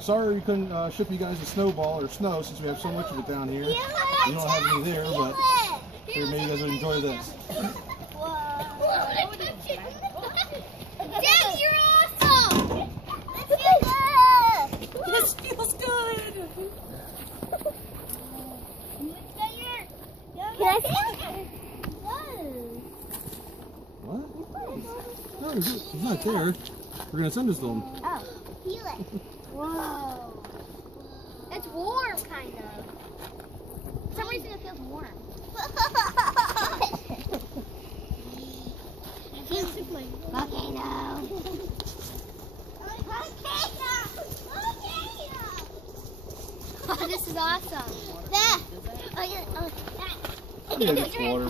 Sorry we couldn't ship you guys a snowball or snow since we have so much of it down here. We don't have any there, but here, maybe you guys will enjoy this. Dad, you're awesome! This feels good! Can I see it? What? No, he's not there. We're gonna send this to him. Oh, feel it. Whoa. It's warm, kind of. For some reason, it feels warm. Volcano. Oh, this is awesome. Yeah, it's water.